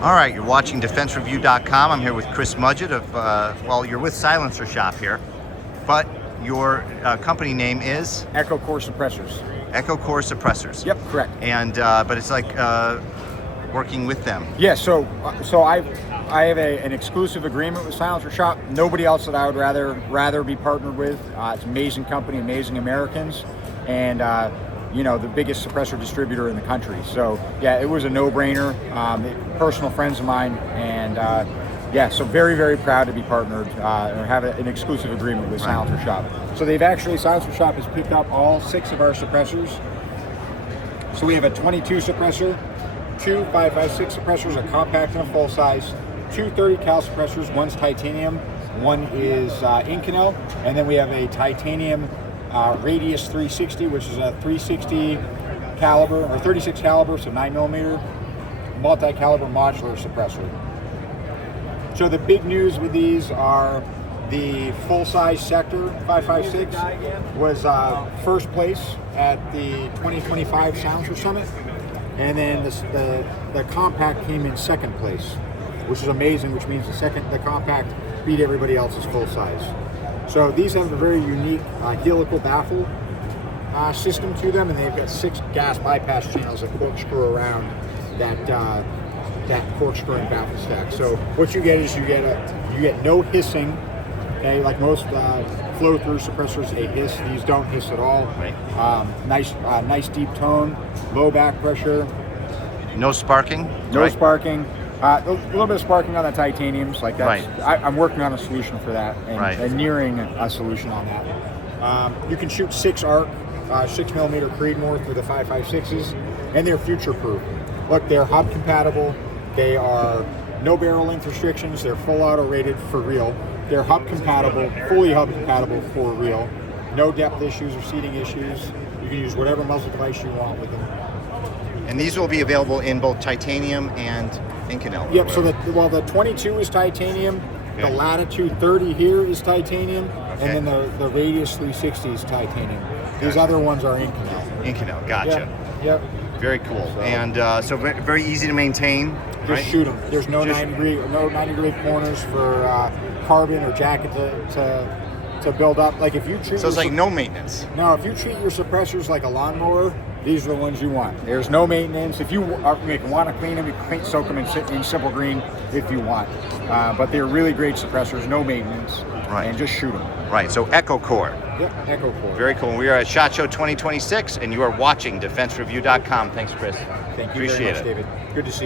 All right, you're watching DefenseReview.com. I'm here with Chris Mudgett of, well, you're with Silencer Shop here, but your company name is? Echocore Suppressors. Echocore Suppressors. Yep, correct. And, but it's like working with them. Yeah, so I have an exclusive agreement with Silencer Shop. Nobody else that I would rather be partnered with. It's an amazing company, amazing Americans, and you know, the biggest suppressor distributor in the country. So yeah, it was a no-brainer. Personal friends of mine, and yeah, so very proud to be partnered or have an exclusive agreement with Silencer Shop. So Silencer Shop has picked up all 6 of our suppressors. So we have a 22 suppressor, 2 5.56 suppressors, a compact and a full size, 2 30 cal suppressors. One's titanium, one is Inconel, and then we have a titanium Radius 360, which is a 360 caliber or 36 caliber, so 9mm multi-caliber modular suppressor. So the big news with these are the full-size Sector 5.56 was first place at the 2025 Silencer Summit, and then the compact came in second place, which is amazing, which means the compact beat everybody else's full size. So these have a very unique helical baffle system to them, and they've got 6 gas bypass channels that corkscrew around that corkscrewing baffle stack. So what you get is you get no hissing. Okay, like most flow-through suppressors, they hiss. These don't hiss at all. Right. Nice deep tone, low back pressure. No sparking? No sparking. A little bit of sparking on the titaniums, like that. Right. I'm working on a solution for that, and nearing a solution on that. You can shoot 6 arc, 6mm Creedmoor through the 5.56s, and they're future-proof. Look, they're hub compatible. They are no barrel length restrictions. They're full auto rated for real. They're hub compatible, fully hub compatible for real. No depth issues or seating issues. You can use whatever muzzle device you want with them. And these will be available in both titanium and Inconel. Yep, so the 22 is titanium, the Latitude 30 here is titanium, and then the Radius 360 is titanium. These other ones are Inconel. Inconel, gotcha. Yep. Very cool. So, and so very easy to maintain. Just shoot them. There's no 90-degree corners for carbon or jacket to build up. Like if you treat so it's like no maintenance. No, if you treat your suppressors like a lawnmower, these are the ones you want. There's no maintenance. If you want to clean them, you can soak them in simple green if you want. But they're really great suppressors, no maintenance, and just shoot them. Right, so Echocore. Yep, Echocore. Very cool. We are at SHOT Show 2026, and you are watching DefenseReview.com. Thanks, Chris. Thank you very much, David. Good to see you.